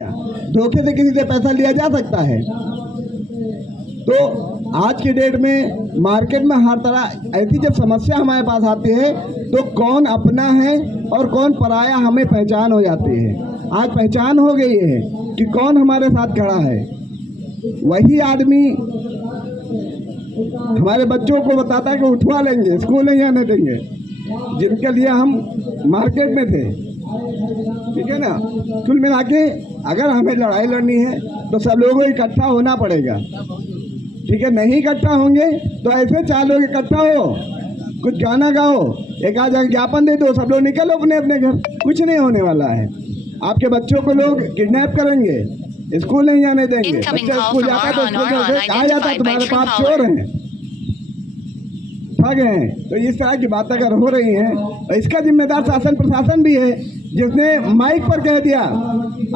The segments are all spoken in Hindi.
धोखे से किसी से पैसा लिया जा सकता है। तो आज के डेट में मार्केट में हर तरह ऐसी जब समस्या हमारे पास आती है तो कौन अपना है और कौन पराया हमें पहचान हो जाती है। आज पहचान हो गई है कि कौन हमारे साथ खड़ा है। वही आदमी हमारे बच्चों को बताता है कि उठवा लेंगे, स्कूल नहीं जाने देंगे, जिनके लिए हम मार्केट में थे। ठीक है ना। कुल मिला के अगर हमें लड़ाई लड़नी है तो सब लोगों को इकट्ठा होना पड़ेगा। ठीक है, नहीं इकट्ठा होंगे तो ऐसे 4 लोग इकट्ठा हो, कुछ गाना गाओ, एक आध ज्ञापन दे दो, सब लोग निकलो अपने अपने घर। कुछ नहीं होने वाला है। आपके बच्चों को लोग किडनैप करेंगे, स्कूल नहीं जाने देंगे। बच्चा स्कूल जाता है तो स्कूल से कहा जाता है तुम्हारे पाप चोर हैं, ठग हैं। तो इस तरह की बातें अगर हो रही हैं तो इसका जिम्मेदार शासन प्रशासन भी है, जिसने माइक पर कह दिया,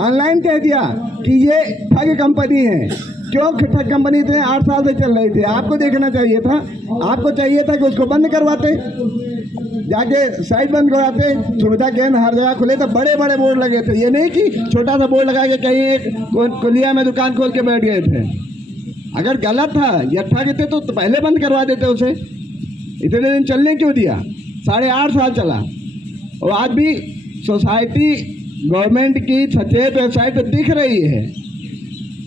ऑनलाइन कह दिया कि ये ठग कंपनी है। क्यों ठग कंपनी थे? 8 साल से चल रही थी। आपको देखना चाहिए था, आपको चाहिए था कि उसको बंद करवाते, जाके साइड बंद करवाते, सुविधा केंद्र हर जगह खुले तो बड़े बड़े बोर्ड लगे थे। ये नहीं कि छोटा सा बोर्ड लगा के कहीं एक कुलिया में दुकान खोल के बैठ गए थे। अगर गलत था या ठग थे तो पहले बंद करवा देते उसे। इतने दिन चलने क्यों दिया? 8.5 साल चला और आज भी सोसाइटी गवर्नमेंट की सचेत वेबसाइट दिख रही है।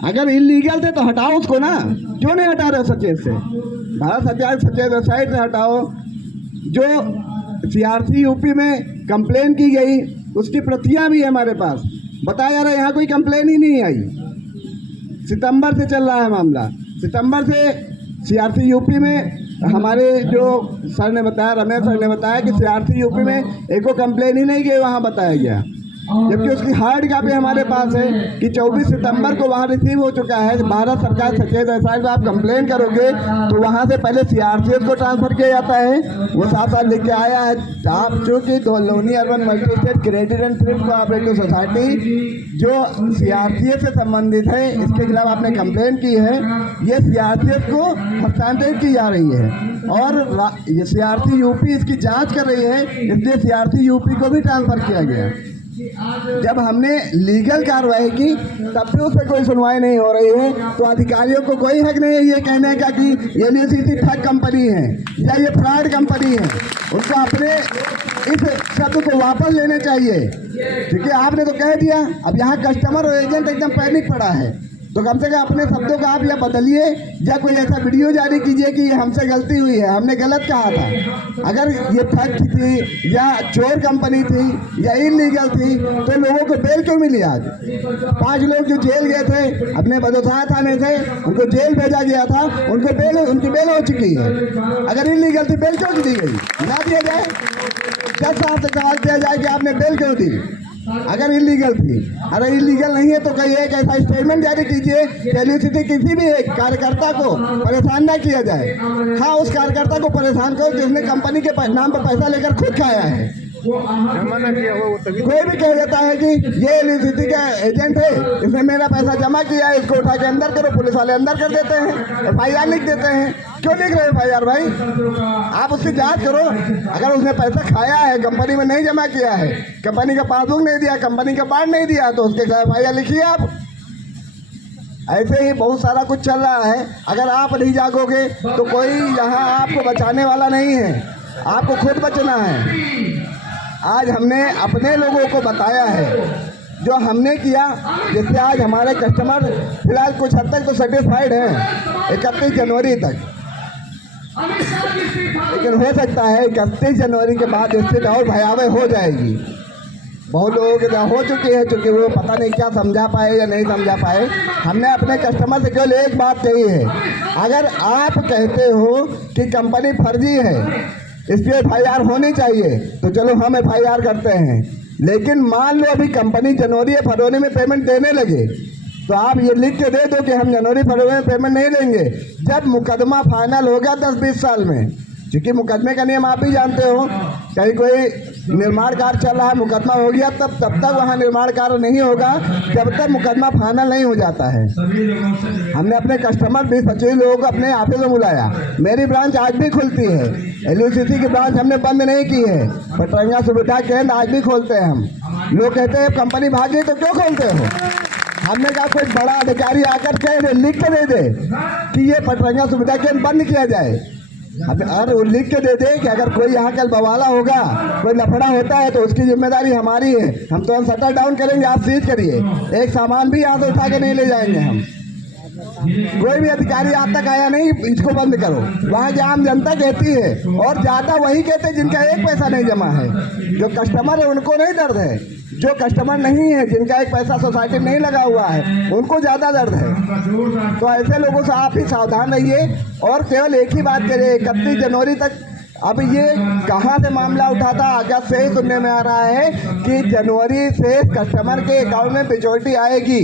अगर इलीगल थे तो हटाओ उसको ना, क्यों नहीं हटा रहे सचेत से? भारत सरकार सचेत वेबसाइट से हटाओ। जो CRC यूपी में कंप्लेन की गई उसकी प्रतियां भी है हमारे पास। बताया जा रहा है यहाँ कोई कंप्लेन ही नहीं आई। सितंबर से चल रहा है मामला। सितंबर से CRC यूपी में हमारे जो सर ने बताया, रमेश सर ने बताया कि CRC यूपी में एको कंप्लेन ही नहीं गई, वहाँ बताया गया। जबकि उसकी हार्ड कॉपी हमारे पास है कि 24 सितंबर को वहाँ रिसीव हो चुका है। भारत सरकार सचेत वेबसाइट पर आप कंप्लेन करोगे तो वहाँ से पहले CRCS को ट्रांसफर किया जाता है, वो 7 साल लेके आया है। आप चूँकि Loni urban multi state credit and thrift cooperative society जो CRCS से संबंधित है, इसके खिलाफ आपने कंप्लेन की है, ये CRCS को हस्तांतरित की जा रही है और ये CRC यूपी इसकी जाँच कर रही है, इसलिए CRC यूपी को भी ट्रांसफर किया गया। जब हमने लीगल कार्रवाई की तब भी उससे कोई सुनवाई नहीं हो रही है। तो अधिकारियों को कोई हक नहीं है ये कहने का कि ये LUCC ठग कंपनी है या ये फ्रॉड कंपनी है। उनको अपने इस शब्द को वापस लेने चाहिए, क्योंकि आपने तो कह दिया। अब यहाँ कस्टमर और एजेंट एकदम पैनिक पड़ा है, तो कम से कम अपने शब्दों का आप या बदलिए या कोई ऐसा वीडियो जारी कीजिए कि ये हमसे गलती हुई है, हमने गलत कहा था। अगर ये ठग थी या चोर कंपनी थी या इलीगल थी तो लोगों को बेल क्यों मिली? आज 5 लोग जो जेल गए थे अपने बदौसा थाने से, उनको जेल भेजा गया था, उनकी बेल हो चुकी है। अगर इलीगल थी बेल क्यों दी गई? ना दिया जाए, 10 साल से सवाल किया जाए कि आपने बेल क्यों दी अगर इलीगल थी। अगर इलीगल नहीं है तो कहीं एक ऐसा स्टेटमेंट जारी कीजिए कि LUCC किसी भी एक कार्यकर्ता को परेशान ना किया जाए। हाँ, उस कार्यकर्ता को परेशान करो जिसने कंपनी के नाम पर पैसा लेकर खुद खाया है। कोई भी कह देता है कि ये LUCC का एजेंट है, इसने मेरा पैसा जमा किया है, इसको उठा के अंदर करो। पुलिस वाले अंदर कर देते हैं, FIR लिख देते हैं। क्यों लिख रहे हो FIR भाई? आप उसकी जांच करो। अगर उसने पैसा खाया है, कंपनी में नहीं जमा किया है, कंपनी का पासबुक नहीं दिया, कंपनी का बांड नहीं दिया, तो उसके खिलाफ FIR लिखिए आप। ऐसे ही बहुत सारा कुछ चल रहा है। अगर आप नहीं जागोगे तो कोई यहाँ आपको बचाने वाला नहीं है, आपको खुद बचना है। आज हमने अपने लोगों को बताया है जो हमने किया, जिससे आज हमारे कस्टमर फिलहाल कुछ हद तक तो सेटिस्फाइड हैं 31 जनवरी तक। लेकिन हो सकता है 31 जनवरी के बाद स्थिति और भयावह हो जाएगी। बहुत लोगों के हो चुकी है, चूँकि वो पता नहीं क्या समझा पाए या नहीं समझा पाए। हमने अपने कस्टमर से केवल एक बात कही है, अगर आप कहते हो कि कंपनी फर्जी है, इसलिए FIR होनी चाहिए, तो चलो हम FIR करते हैं। लेकिन मान लो अभी कंपनी जनवरी या फरवरी में पेमेंट देने लगे तो आप ये लिख के दे दो कि हम जनवरी फरवरी में पेमेंट नहीं देंगे। जब मुकदमा फाइनल होगा 10-20 साल में, क्योंकि मुकदमे का नियम आप ही जानते हो, कहीं कोई निर्माण कार्य चल रहा है, मुकदमा हो गया तब तक वहाँ निर्माण कार्य नहीं होगा जब तक मुकदमा फाइनल नहीं हो जाता है। हमने अपने कस्टमर 20-25 लोगों को अपने ऑफिस में बुलाया। मेरी ब्रांच आज भी खुलती है, LUCC की ब्रांच हमने बंद नहीं की है। पटरंगा सुविधा केंद्र आज भी खोलते हैं हम। लोग कहते हैं कंपनी भागी तो क्यों खोलते हो? हमने कहा कोई बड़ा अधिकारी आकर के लिख के दे दे कि ये पटरंगा सुविधा केंद्र बंद किया जाए। और वो लिख के दे दे कि अगर कोई यहाँ कल बवाला होगा, कोई लफड़ा होता है तो उसकी जिम्मेदारी हमारी है, हम तो शटर डाउन करेंगे, आप सीज करिए, एक सामान भी यहाँ से उठा के नहीं ले जाएंगे हम। कोई भी अधिकारी आज तक आया नहीं, इसको बंद करो। वहाँ की आम जनता कहती है, और ज्यादा वही कहते हैं जिनका एक पैसा नहीं जमा है। जो कस्टमर है उनको नहीं दर्द है, जो कस्टमर नहीं है, जिनका एक पैसा सोसाइटी में नहीं लगा हुआ है, उनको ज्यादा दर्द है। तो ऐसे लोगों से आप ही सावधान रहिए। और केवल एक ही बात करिए, 31 जनवरी तक। अब ये कहाँ से मामला उठा था, अगस्त से ही सुनने में आ रहा है कि जनवरी से कस्टमर के अकाउंट में मेच्योरिटी आएगी।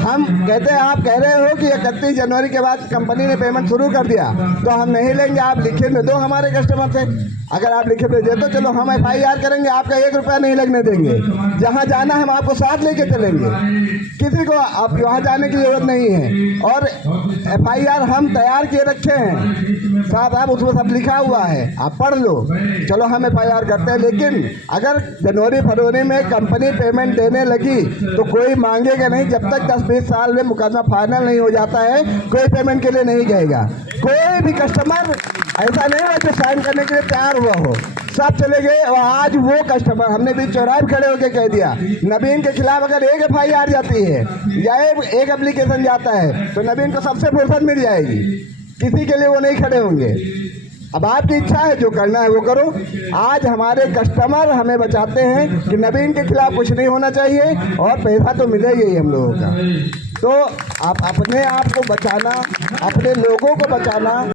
हम कहते हैं, आप कह रहे हो कि 31 जनवरी के बाद कंपनी ने पेमेंट शुरू कर दिया, तो हम नहीं लेंगे, आप लिखे में दो हमारे कस्टमर से। अगर आप लिखे में दे दो, चलो हम FIR करेंगे, आपका 1 रुपया नहीं लगने देंगे। जहाँ जाना हम आपको साथ लेके चलेंगे, किसी को आप वहाँ जाने की जरूरत नहीं है। और FIR हम तैयार किए रखे हैं साहब, उसमें सब लिखा हुआ है, आप पढ़ लो। चलो हम FIR करते हैं, लेकिन अगर जनवरी फरवरी में कंपनी पेमेंट देने लगी तो कोई मांगेगा नहीं। जब तक 10-20 साल में मुकदमा फाइनल नहीं हो जाता है, कोई पेमेंट के लिए नहीं गएगा। कोई भी कस्टमर ऐसा नहीं हुआ जो साइन करने के लिए तैयार हुआ हो, सब चले गए। और आज वो कस्टमर, हमने बीच चौराहे खड़े होकर कह दिया, नवीन के खिलाफ अगर एक FIR जाती है या एक एप्लीकेशन जाता है तो नवीन को सबसे फुर्सत मिल जाएगी, किसी के लिए वो नहीं खड़े होंगे। अब आपकी इच्छा है, जो करना है वो करो। आज हमारे कस्टमर हमें बचाते हैं कि नवीन के खिलाफ कुछ नहीं होना चाहिए, और पैसा तो मिलेगा ही हम लोगों का। तो आप अपने आप को बचाना, अपने लोगों को बचाना।